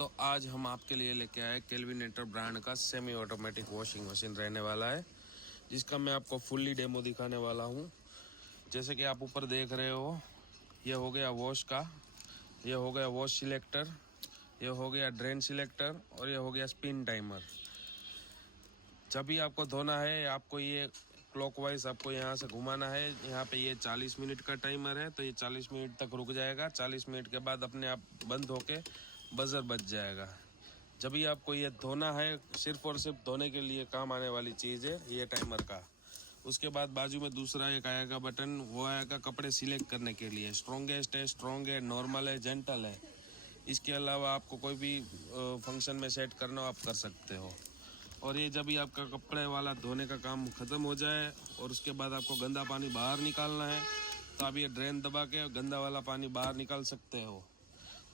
तो आज हम आपके लिए लेके आए केल्विनेटर ब्रांड का सेमी ऑटोमेटिक वॉशिंग मशीन रहने वाला है, जिसका मैं आपको फुल्ली डेमो दिखाने वाला हूं। जैसे कि आप ऊपर देख रहे हो, ये हो गया वॉश का, ये हो गया वॉश सिलेक्टर, ये हो गया ड्रेन सिलेक्टर और ये हो गया स्पिन टाइमर। जब भी आपको धोना है, आपको ये क्लॉकवाइज आपको यहाँ से घुमाना है। यहाँ पे ये 40 मिनट का टाइमर है, तो ये 40 मिनट तक रुक जाएगा। 40 मिनट के बाद अपने आप बंद होके बजर बज जाएगा। जब भी आपको ये धोना है, सिर्फ और सिर्फ धोने के लिए काम आने वाली चीज़ है ये टाइमर का। उसके बाद बाजू में दूसरा एक आएगा बटन, वो आएगा कपड़े सिलेक्ट करने के लिए। स्ट्रॉन्गेस्ट है, स्ट्रॉन्ग है, नॉर्मल है, जेंटल है। इसके अलावा आपको कोई भी फंक्शन में सेट करना हो आप कर सकते हो। और ये जब भी आपका कपड़े वाला धोने का काम ख़त्म हो जाए और उसके बाद आपको गंदा पानी बाहर निकालना है, तो आप ये ड्रेन दबा के गंदा वाला पानी बाहर निकाल सकते हो।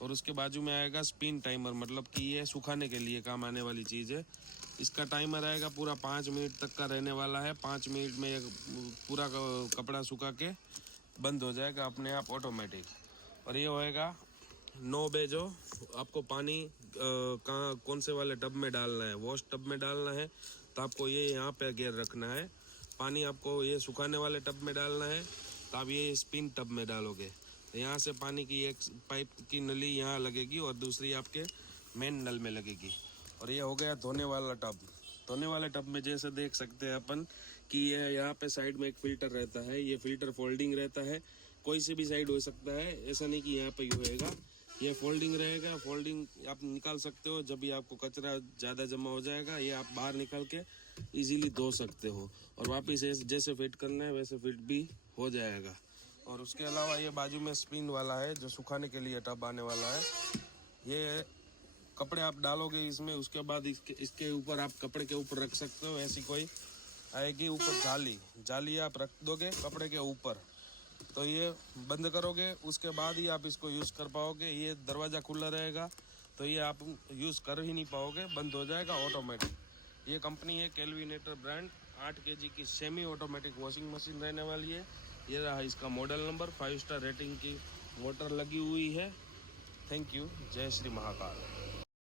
और उसके बाजू में आएगा स्पिन टाइमर, मतलब कि ये सुखाने के लिए काम आने वाली चीज़ है। इसका टाइमर आएगा पूरा 5 मिनट तक का रहने वाला है। 5 मिनट में पूरा कपड़ा सुखा के बंद हो जाएगा अपने आप ऑटोमेटिक। और ये होएगा नॉब है जो आपको पानी कहाँ कौन से वाले टब में डालना है, वॉश टब में डालना है तो आपको ये यहाँ पे गियर रखना है। पानी आपको ये सुखाने वाले टब में डालना है तो आप ये स्पिन टब में डालोगे। तो यहाँ से पानी की एक पाइप की नली यहाँ लगेगी और दूसरी आपके मेन नल में लगेगी। और ये हो गया धोने वाला टब। धोने वाले टब में जैसे देख सकते हैं अपन कि ये यहाँ पे साइड में एक फिल्टर रहता है। ये फिल्टर फोल्डिंग रहता है, कोई से भी साइड हो सकता है, ऐसा नहीं कि यहाँ पे ही होएगा। ये फोल्डिंग रहेगा, फोल्डिंग आप निकाल सकते हो। जब भी आपको कचरा ज़्यादा जमा हो जाएगा, ये आप बाहर निकाल के इजीली धो सकते हो और वापस जैसे फिट करना है वैसे फिट भी हो जाएगा। और उसके अलावा ये बाजू में स्पिन वाला है जो सुखाने के लिए टब आने वाला है। ये कपड़े आप डालोगे इसमें, उसके बाद इसके ऊपर आप कपड़े के ऊपर रख सकते हो। ऐसी कोई आएगी ऊपर जाली आप रख दोगे कपड़े के ऊपर, तो ये बंद करोगे, उसके बाद ही आप इसको यूज़ कर पाओगे। ये दरवाज़ा खुला रहेगा तो ये आप यूज़ कर ही नहीं पाओगे, बंद हो जाएगा ऑटोमेटिक। ये कंपनी है केल्विनेटर ब्रांड, 8 kg की सेमी ऑटोमेटिक वॉशिंग मशीन रहने वाली है। ये रहा इसका मॉडल नंबर, 5 स्टार रेटिंग की मोटर लगी हुई है। Thank you. जय श्री महाकाल।